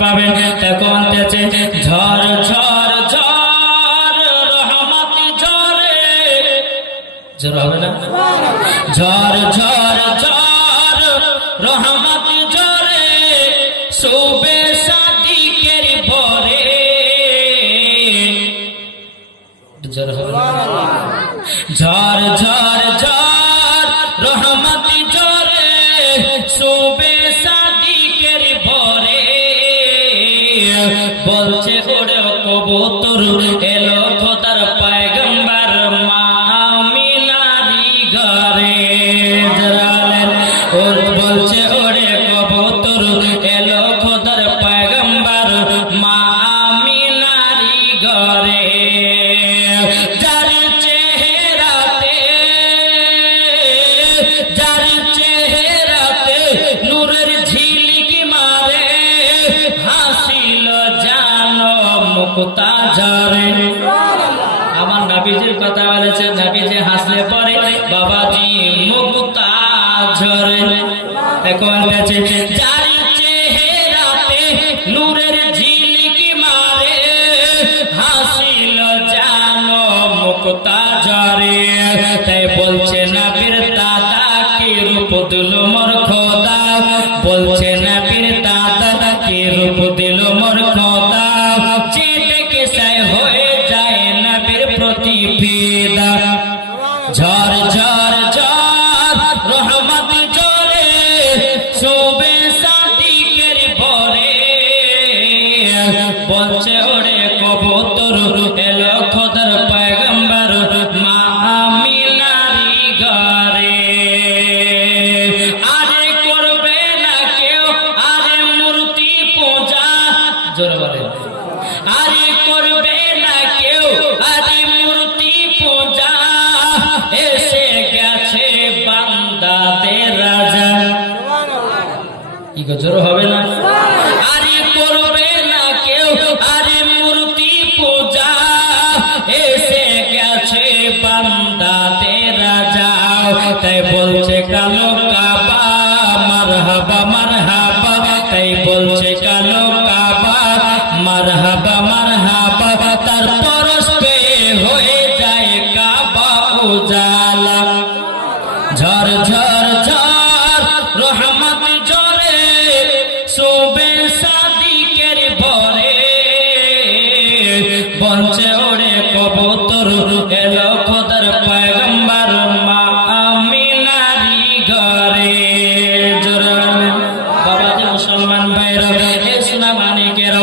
পাবেন। তখন ঝড় ঝড় ঝড় রহমতি ঝরে, জোর হবে না? ঝড় ঝড় ঝড় রহমতি ঝরে, শোবে সাদিকের ভরে। জোর হবে না? ঝড় ঝড় ঝড় রহমতি ঝরে, শোবে সাদিকের ভরে। বলছে ওরে কবুতর এলো খোদার পয়গম্বর মা আমিনারি ঘরে। ওর বলছে ওরে কবুতর এলো খোদার পয়গম্বর মা আমিনারি ঘরে। যার চেহারাতে নূরের ঝিলিকি মারে, হাসিল জানো মুক্তা ঝরে। আমার নবীজির কথা বলেছে, নবীজি হাসলে পরে বাবাজি মুক্তা ঝরে। এখন গেছে যার চেহারাতে নূরের ঝিলিকি মারে, হাসিল জানো মুক্তা ঝরে। তাই বলছে নবীর দাদা কি রূপ দিল মোর খোদা, বলছে নবীর দাদা কি রূপ দিল মোর খোদা। যে দেখে সাই হয়ে যায় নবীর প্রতি ফিদা। ঝড় ঝড় ঝড় রহমতি ঝরে, শোবে সাদিকের ভরে। বলছে ওরে কবুতর এলো খোদার পয়গম্বর মা আমিনারি ঘরে। আরে করবে না কেউ আরে মূর্তি পূজা, জোরে বলে। আরে করবে না কেউ আরে মূর্তি পূজা, এসে গেছে বান্দাদের রাজা। কি জোর হবে না? আরে করবে না কেউ আরে মূর্তি পূজা, এসে গেছে বান্দাদের রাজা। তাই বলছে কালো কাবা মারহাবা মারহাবা, তাই বলছে কালো কাবা মারহাবা মারহাবা। তার পরশ পেয়ে হয়ে যায় কাবা উজালা। ঝড় ঝড় ঝড় রহমতি ঝরে, শোবে সাদিকের ভরে। বলছে ওরে কবুতর এলো খোদার পয়গম্বর মা আমিনারি ঘরে। জোরে বাবাজি মুসলমান ভাইরা, এ সোনা মানিকেরা,